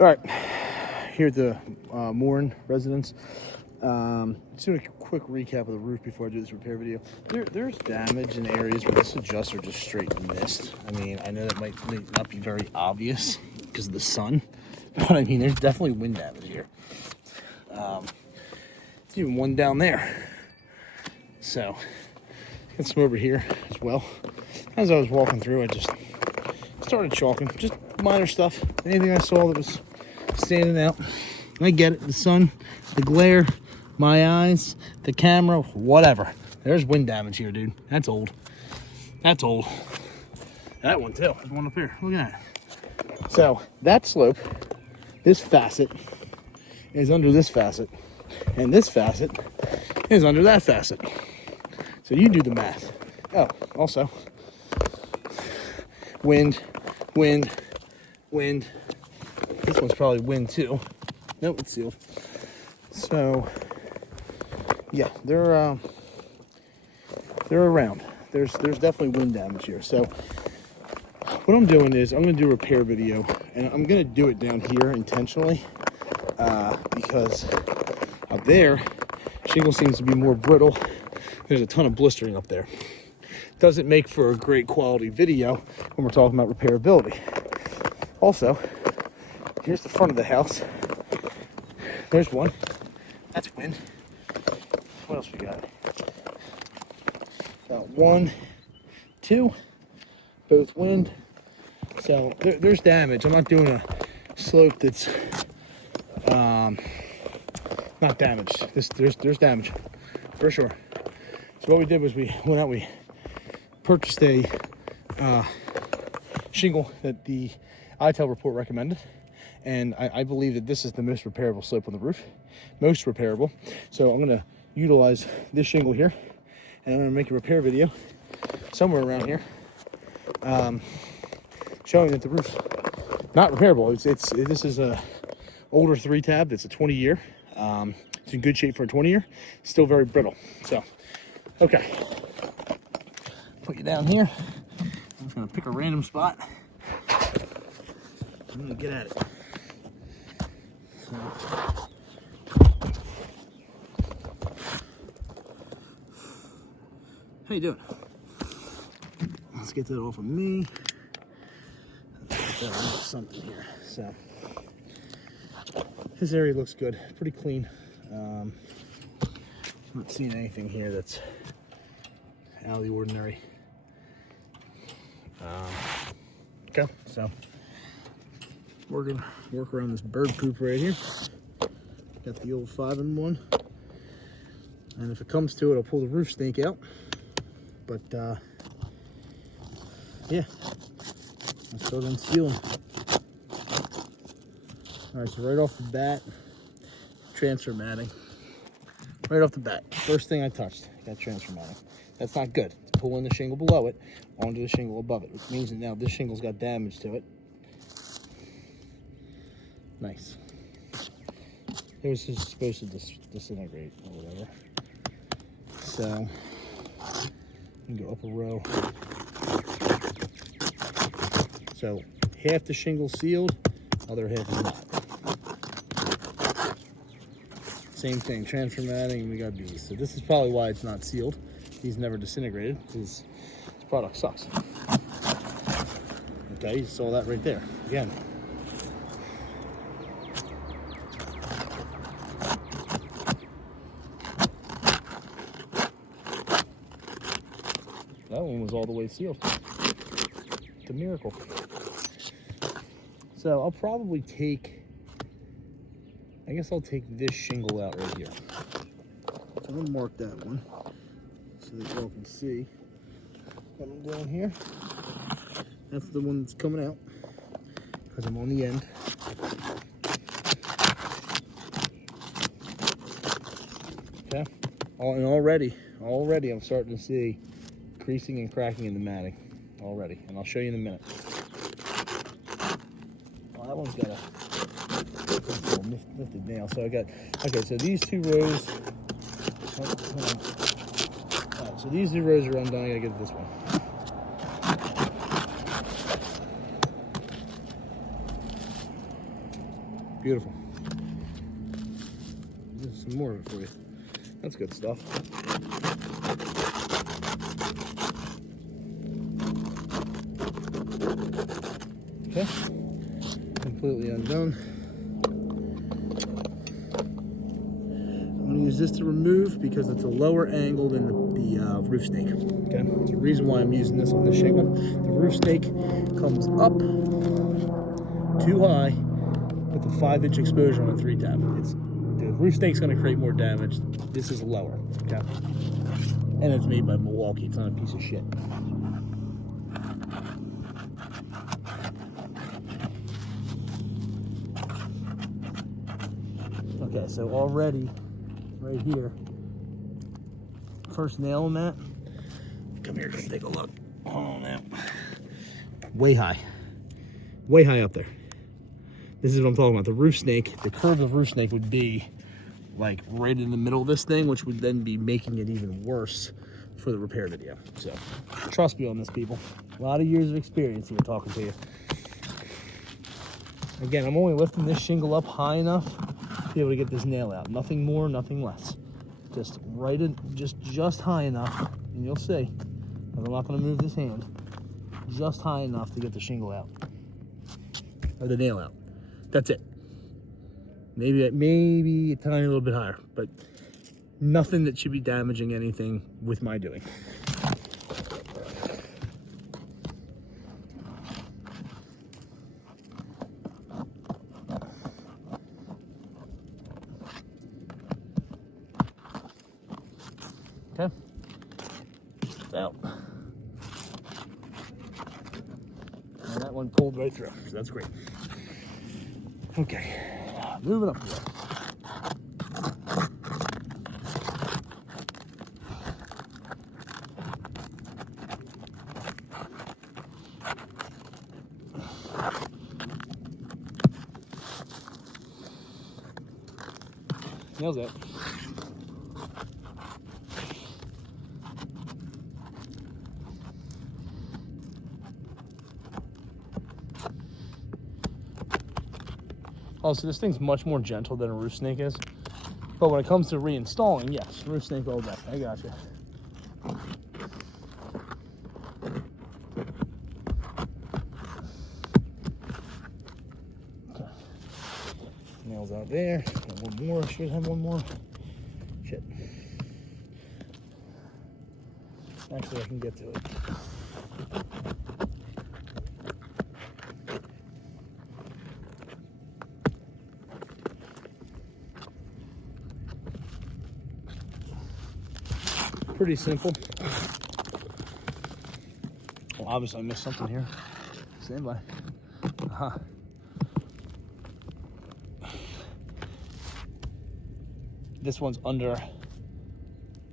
All right, here at the Morin residence. Just doing a quick recap of the roof before I do this repair video. There's damage in areas where this adjuster just straight missed. I mean, I know that might not be very obvious because of the sun, but I mean, there's definitely wind damage here. There's even one down there. So, got some over here as well. As I was walking through, I just started chalking, just minor stuff. Anything I saw that was standing out. I get it, the sun, the glare, my eyes, the camera, whatever. There's wind damage here, dude. That's old. That's old. That one too. There's one up here. Look at that. So that slope, this facet is under this facet, and this facet is under that facet. So you do the math. Oh, also, wind. This one's probably wind too. Nope, it's sealed. So, yeah, they're around. There's definitely wind damage here. So, what I'm doing is I'm going to do a repair video, and I'm going to do it down here intentionally because up there, shingle seems to be more brittle. There's a ton of blistering up there. Doesn't make for a great quality video when we're talking about repairability. Also, here's the front of the house. There's one. That's wind. What else we got? Got 1, 2, both wind. So there's damage. I'm not doing a slope that's not damaged. There's damage for sure. So what we did was we went out, we purchased a shingle that the ITEL report recommended, and I believe that this is the most repairable slope on the roof, most repairable. So I'm going to utilize this shingle here, and I'm going to make a repair video somewhere around here, showing that the roof's not repairable. This is a older 3-tab. It's a 20-year. It's in good shape for a 20-year. Still very brittle. So, okay. Put you down here. I'm just going to pick a random spot. I'm going to get at it. So, how you doing? Let's get that off of me. Let's get that off something here. So, this area looks good. Pretty clean. Not seeing anything here that's out of the ordinary. Okay, so work around this bird poop right here. Got the old 5-in-1, and if it comes to it, I'll pull the roof stink out. But yeah, let's start unsealing. All right, so right off the bat, transfer matting. Right off the bat, first thing I touched, got transfer matting. That's not good. It's pulling the shingle below it onto the shingle above it, which means that now this shingle's got damage to it. Nice. It was just supposed to disintegrate or whatever. So, you can go up a row. So, half the shingle sealed, other half is not. Same thing, transfer matting, and we got these. So this is probably why it's not sealed. These never disintegrated, because this product sucks. Okay, you saw that right there. Again. That one was all the way sealed. It's a miracle. So I'll probably take, I guess I'll take this shingle out right here. So I'm gonna mark that one so that y'all can see what I'm doing here. That's the one that's coming out because I'm on the end. Okay, and already I'm starting to see creasing and cracking in the matting already, and I'll show you in a minute. Oh, that one's got a lifted nail. So I got, okay, so these 2 rows, hold on. All right, so these 2 rows are undone. I gotta get this one. Beautiful. There's some more of it for you. That's good stuff. Okay, completely undone. I'm going to use this to remove because it's a lower angle than the roof snake. Okay, there's a reason why I'm using this on this shingle. The roof snake comes up too high with the 5-inch exposure on a 3-tab. The roof snake's going to create more damage. This is lower. Okay, and it's made by Milwaukee. It's not a piece of shit. Okay, so already, right here, first nail on that. Come here, just take a look. Oh, man. Way high up there. This is what I'm talking about. The roof snake, the curve of roof snake would be like right in the middle of this thing, which would then be making it even worse for the repair video. So trust me on this, people. A lot of years of experience here talking to you. Again, I'm only lifting this shingle up high enough to be able to get this nail out. Nothing more, nothing less. Just right in, just high enough, and you'll see. I'm not going to move this hand. Just high enough to get the shingle out, or the nail out. That's it. Maybe a tiny little bit higher, but nothing that should be damaging anything with my doing. Okay. Out. And that one pulled right through, so that's great. Okay, moving up here. Nails it. Oh, so this thing's much more gentle than a roof snake is. But when it comes to reinstalling, yes, roof snake all day. I got you. Okay. Nails out there. Got one more. Should have one more. Shit. Actually, I can get to it. Pretty simple. Well, obviously I missed something here. Stand by. This one's under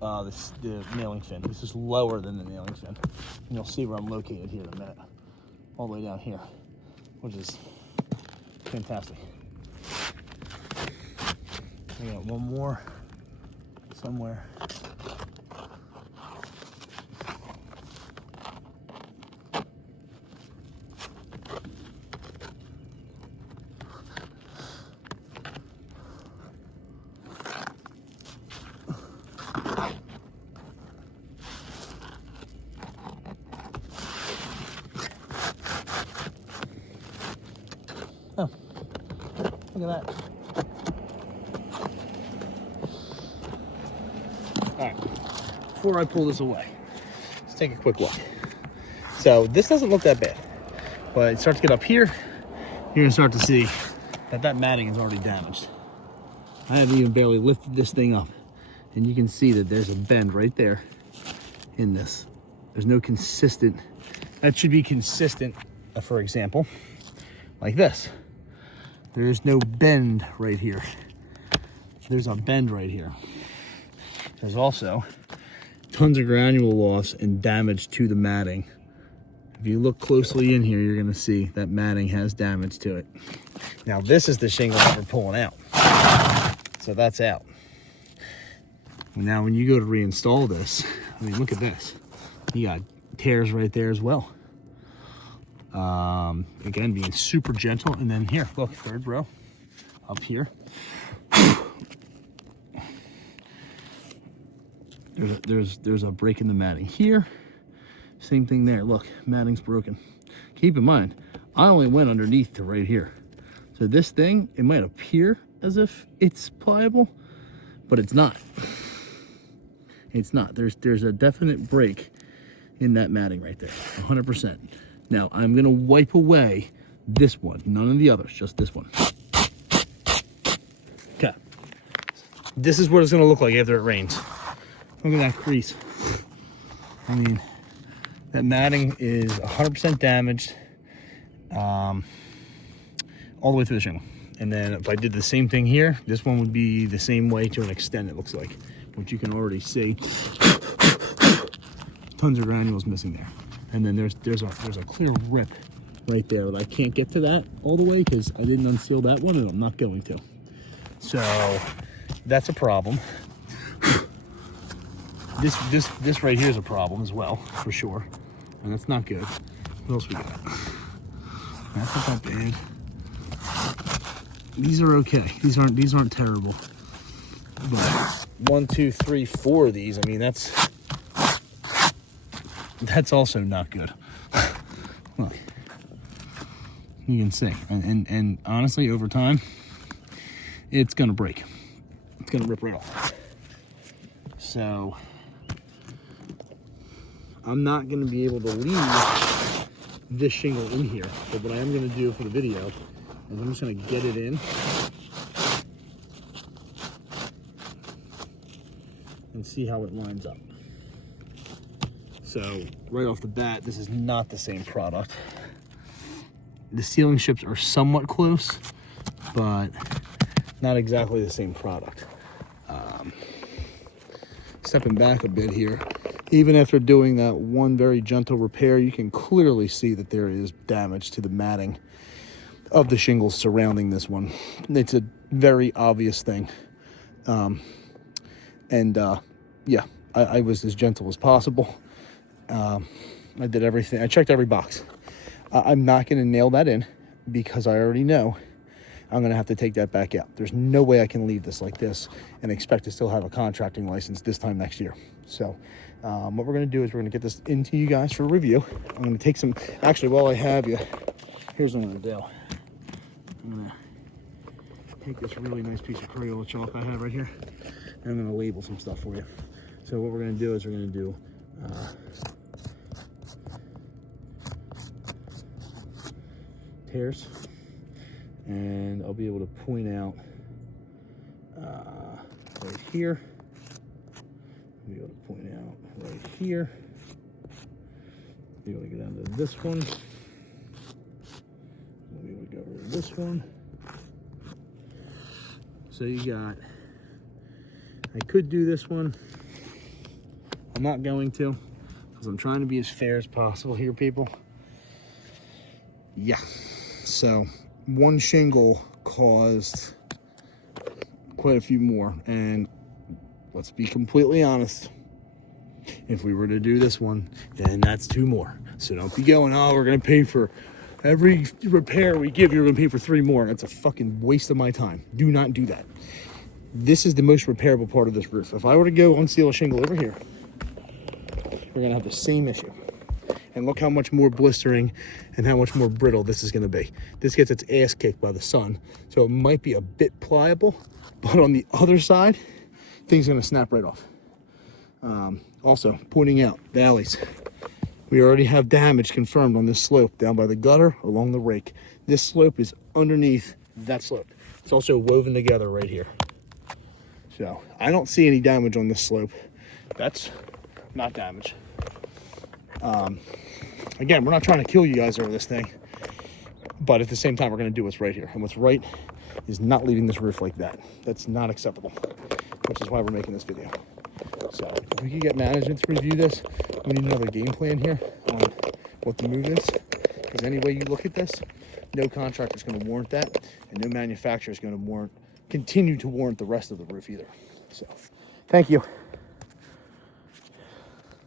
the nailing fin. This is lower than the nailing fin. And you'll see where I'm located here in a minute. All the way down here, which is fantastic. I got one more somewhere. Oh, look at that. All right, before I pull this away, let's take a quick look. So this doesn't look that bad, but it starts to get up here, you're gonna start to see that that matting is already damaged. I haven't even barely lifted this thing up, and you can see that there's a bend right there in this. There's no consistent, that should be consistent, for example, like this. There's no bend right here. There's a bend right here. There's also tons of granule loss and damage to the matting. If you look closely in here, you're gonna see that matting has damage to it. Now this is the shingle that we're pulling out. So that's out. Now when you go to reinstall this, I mean, look at this. You got tears right there as well. Again, being super gentle. And then here, look, third row. up here. There's a break in the matting here. Same thing there. Look, matting's broken. Keep in mind, I only went underneath to right here. So this thing, it might appear as if it's pliable, but it's not. It's not. There's a definite break in that matting right there, 100%. Now, I'm gonna wipe away this one, none of the others, just this one. Okay. This is what it's gonna look like after it rains. Look at that crease. I mean, that matting is 100% damaged all the way through the shingle. And then if I did the same thing here, this one would be the same way to an extent, it looks like, which you can already see. Tons of granules missing there. And then there's a clear rip right there, but I can't get to that all the way because I didn't unseal that one, and I'm not going to. So that's a problem. This right here is a problem as well, for sure, and that's not good. What else we got? That's not that bad. These are okay. These aren't terrible. But 1, 2, 3, 4 of these. I mean, that's also not good. Look, you can see, and honestly, over time, it's gonna break. It's gonna rip right off. So I'm not gonna be able to leave this shingle in here, but what I am gonna do for the video is I'm just gonna get it in and see how it lines up. So right off the bat, this is not the same product. The sealing strips are somewhat close, but not exactly the same product. Stepping back a bit here, even after doing that one very gentle repair, you can clearly see that there is damage to the matting of the shingles surrounding this one. It's a very obvious thing. Yeah, I was as gentle as possible. I did everything. I checked every box. I'm not going to nail that in because I already know I'm going to have to take that back out. There's no way I can leave this like this and expect to still have a contracting license this time next year. So what we're going to do is we're going to get this into you guys for review. I'm going to take some, actually, while I have you, here's what I'm going to do. I'm going to take this really nice piece of Crayola chalk I have right here, and I'm going to label some stuff for you. So what we're going to do is we're going to do tears, and I'll be able to point out right here. I'll be able to point out right here. I'll be able to get down to this one. I'll be able to go over to this one. So you got, I could do this one. I'm not going to, because I'm trying to be as fair as possible here, people. Yeah. So one shingle caused quite a few more, and let's be completely honest, if we were to do this one, then that's 2 more. So don't be going, oh, we're gonna pay for every repair we give, you're gonna pay for 3 more. That's a fucking waste of my time. Do not do that. This is the most repairable part of this roof. If I were to go unseal a shingle over here, we're gonna have the same issue. And look how much more blistering and how much more brittle this is going to be. This gets its ass kicked by the sun, so it might be a bit pliable, but on the other side, things are going to snap right off. Also, pointing out the alleys. We already have damage confirmed on this slope down by the gutter along the rake. This slope is underneath that slope. It's also woven together right here. So I don't see any damage on this slope. That's not damage. Again, we're not trying to kill you guys over this thing, but at the same time, we're going to do what's right here. And what's right is not leaving this roof like that. That's not acceptable, which is why we're making this video. So if we can get management to review this, we need another game plan here on what the move is. Because any way you look at this, no contractor is going to warrant that, and no manufacturer is going to continue to warrant the rest of the roof either. So thank you.